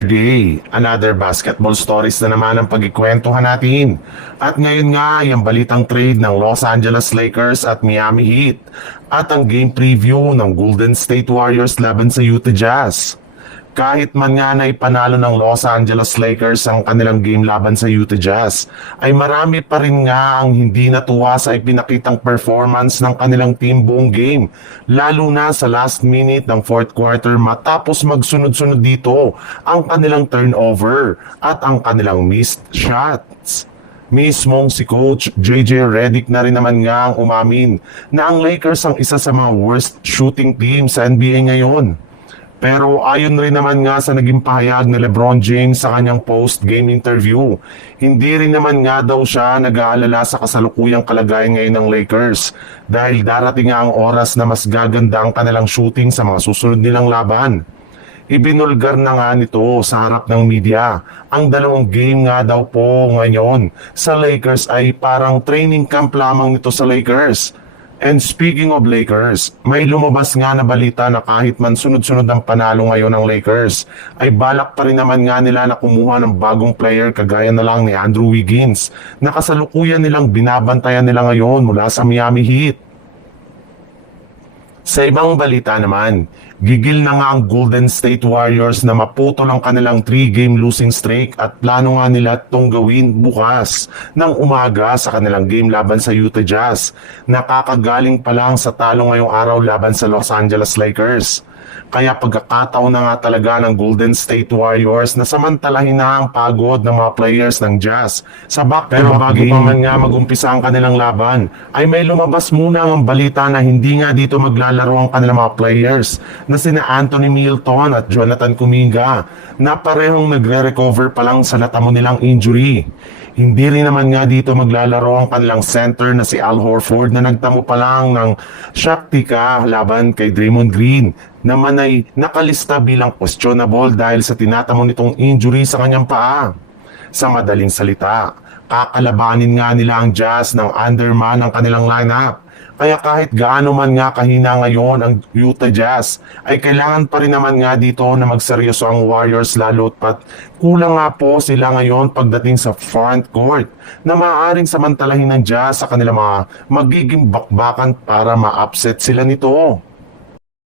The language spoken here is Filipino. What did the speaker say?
Day, another basketball stories na naman ang pagkikwentuhan natin. At ngayon nga, yung balitang trade ng Los Angeles Lakers at Miami Heat at ang game preview ng Golden State Warriors laban sa Utah Jazz. Kahit man nga na ipanalo ng Los Angeles Lakers ang kanilang game laban sa Utah Jazz, ay marami pa rin nga ang hindi natuwa sa ipinakitang performance ng kanilang team buong game, lalo na sa last minute ng fourth quarter matapos magsunod-sunod dito ang kanilang turnover at ang kanilang missed shots. Mismong si Coach JJ Redick na rin naman nga ang umamin na ang Lakers ang isa sa mga worst shooting team sa NBA ngayon. Pero ayon rin naman nga sa naging pahayag ni LeBron James sa kanyang post-game interview, hindi rin naman nga daw siya nag-aalala sa kasalukuyang kalagayan ngayon ng Lakers dahil darating nga ang oras na mas gaganda ang kanilang shooting sa mga susunod nilang laban. Ibinulgar na nga nito sa harap ng media. Ang dalawang game nga daw po ngayon sa Lakers ay parang training camp lamang nito sa Lakers. And speaking of Lakers, may lumabas nga na balita na kahit man sunod-sunod ang panalo ngayon ng Lakers, ay balak pa rin naman nga nila na kumuha ng bagong player kagaya na lang ni Andrew Wiggins na kasalukuyan nilang binabantayan nila ngayon mula sa Miami Heat. Sa ibang balita naman, gigil na nga ang Golden State Warriors na maputol ang kanilang 3-game losing streak at plano nga nila itong gawin bukas ng umaga sa kanilang game laban sa Utah Jazz. Nakakagaling pa lang sa talo ngayong araw laban sa Los Angeles Lakers. Kaya pagkakataon na nga talaga ng Golden State Warriors na samantalahin na ang pagod ng mga players ng Jazz sa back-to-back. Pero bago pa man nga mag-umpisa ang kanilang laban, ay may lumabas muna ang balita na hindi nga dito maglalaro ang kanilang mga players na sina Anthony Milton at Jonathan Kuminga na parehong nagre-recover pa lang sa natamo nilang injury. Hindi rin naman nga dito maglalaro ang kanilang center na si Al Horford na nagtamo pa lang ng Shaktika laban kay Draymond Green naman ay nakalista bilang questionable dahil sa tinatamo nitong injury sa kanyang paa. Sa madaling salita, kakalabanin nga nila ang Jazz ng underman ng kanilang lineup. Kaya kahit gaano man nga kahina ngayon ang Utah Jazz, ay kailangan pa rin naman nga dito na magseryoso ang Warriors lalo't pat kulang nga po sila ngayon pagdating sa front court na maaaring samantalahin ng Jazz sa kanilang mga magiging bakbakan para ma-upset sila nito.